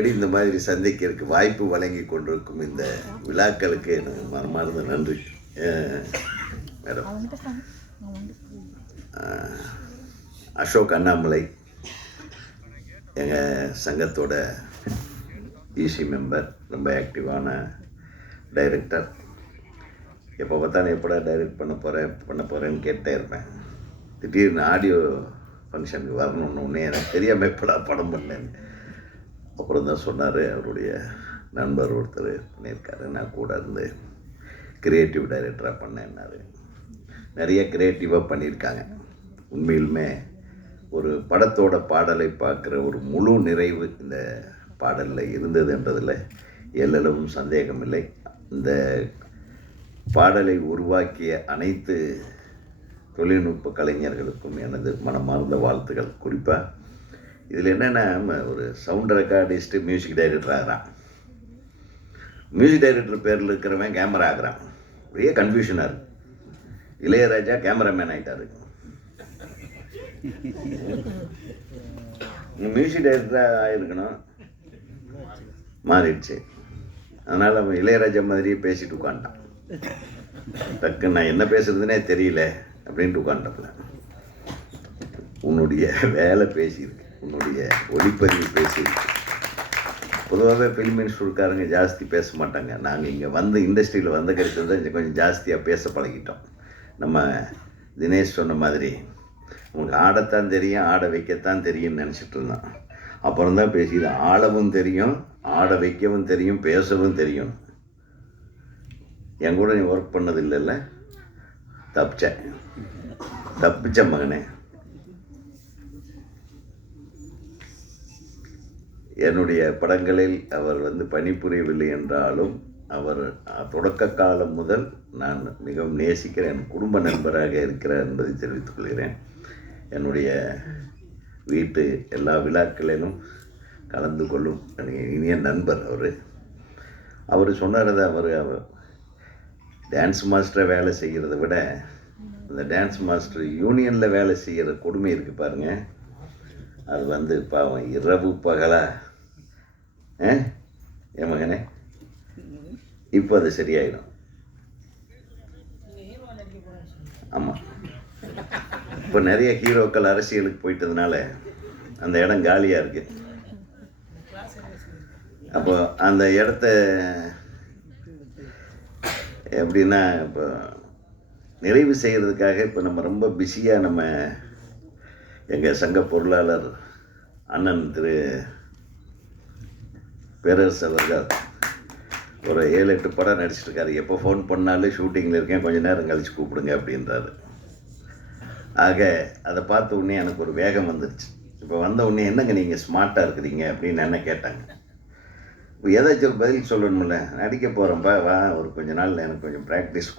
இந்த மாதிரி சந்திக்கிறதுக்கு வாய்ப்பு வழங்கி கொண்டிருக்கும் இந்த விழாக்களுக்கு எனக்கு மனமார்ந்த நன்றி மேடம். அசோக் அண்ணாமலை எங்கள் சங்கத்தோட இசி மெம்பர், ரொம்ப ஆக்டிவான டைரக்டர். எப்போ பார்த்தாலும் எப்படா டைரக்ட் பண்ண போகிறேன்னு கேட்டே இருப்பேன். திடீர்னு ஆடியோ ஃபங்க்ஷனுக்கு வரணுன்னு எனக்கு தெரியாமல் எப்படா படம் பண்ணேன்னு அப்புறம் தான் சொன்னார். அவருடைய நண்பர் ஒருத்தர் பண்ணியிருக்காரு, நான் கூட இருந்து க்ரியேட்டிவ் டைரக்டராக பண்ணேன்னாரு. நிறைய க்ரியேட்டிவாக பண்ணியிருக்காங்க. உண்மையிலுமே ஒரு படத்தோட பாடலை பார்க்குற ஒரு முழு நிறைவு இந்த பாடலில் இருந்தது என்றதில் எல்லளவும் சந்தேகமில்லை. இந்த பாடலை உருவாக்கிய அனைத்து தொழில்நுட்ப கலைஞர்களுக்கும் எனது மனமார்ந்த வாழ்த்துக்கள். குறிப்பாக இதில் என்னென்னா, ஒரு சவுண்ட் ரெக்கார்டிஸ்ட்டு மியூசிக் டைரக்டர் ஆகிறான். மியூசிக் டைரக்டர் பேரில் இருக்கிறவன் கேமரா ஆகிறான். ஒரே கன்ஃபியூஷனாக இருக்குது. இளையராஜா கேமராமேன் ஆகிட்டாரு. மியூசிக் டைரக்டராக ஆகிருக்கணும், மாறிடுச்சு. அதனால் அவன் இளையராஜா மாதிரியே பேசிட்டு உட்காந்துட்டான். டக்கு நான் என்ன பேசுறதுனே தெரியல அப்படின்ட்டு உட்காந்துட்டப்பல. உன்னுடைய வேலை பேசியிருக்கு, உன்னுடைய ஒளிப்பதிவு பேசியிருக்கு. பொதுவாகவே ஃபிலிம் இன்ஸ்டியூட்காரங்க ஜாஸ்தி பேச மாட்டாங்க. நாங்கள் இங்கே வந்து இண்டஸ்ட்ரியில் வந்த கருத்து தான் கொஞ்சம் ஜாஸ்தியாக பேச பழகிட்டோம். நம்ம தினேஷ் சொன்ன மாதிரி உங்களுக்கு ஆடத்தான் தெரியும், ஆட வைக்கத்தான் தெரியும்னு நினச்சிட்டு இருந்தோம். அப்புறம் தான் பேசிது ஆடவும் தெரியும், ஆட வைக்கவும் தெரியும், பேசவும் தெரியும். என் கூட நீ ஒர்க் பண்ணது இல்லைல்ல, தப்பிச்ச மகனே. என்னுடைய படங்களில் அவர் பணிபுரியவில்லை என்றாலும் அவர் தொடக்க காலம் முதல் நான் மிகவும் நேசிக்கிற என் குடும்ப நண்பராக இருக்கிறார் என்பதை தெரிவித்துக் கொள்கிறேன். என்னுடைய வீட்டு எல்லா விழாக்களிலும் கலந்து கொள்ளும் இனிய நண்பர் அவர் சொன்னார். அவர் டான்ஸ் மாஸ்டரை வேலை செய்கிறத விட அந்த டான்ஸ் மாஸ்டர் யூனியனில் வேலை செய்கிற கொடுமை இருக்குது பாருங்கள். அது பாவம் இரவு பகலா என் மகனே. இப்போ அது சரியாயிடும். ஆமாம், இப்போ நிறைய ஹீரோக்கள் அரசியலுக்கு போயிட்டதுனால அந்த இடம் காலியாக இருக்குது. அப்போ அந்த இடத்த எப்படின்னா, இப்போ நிறைவு செய்கிறதுக்காக இப்போ நம்ம ரொம்ப பிஸியாக எங்கள் சங்க பொருளாளர் அண்ணன் திரு பேரரசு அவர்கள் ஒரு 7-8 படம் நடிச்சிட்ருக்காரு. எப்போ ஃபோன் பண்ணாலும் ஷூட்டிங்கில் இருக்கேன், கொஞ்சம் நேரம் கழித்து கூப்பிடுங்க அப்படின்றாரு. ஆக அதை பார்த்த உடனே எனக்கு ஒரு வேகம் வந்துருச்சு. இப்போ வந்த உடனே என்னங்க நீங்கள் ஸ்மார்ட்டாக இருக்கிறீங்க அப்படின்னு என்ன கேட்டாங்க. ஏதாச்சும் ஒரு பதில் சொல்லணும்ல. நடிக்க போகிறேன்ப்பா, வா ஒரு கொஞ்ச நாள் எனக்கு கொஞ்சம் ப்ராக்டிஸ்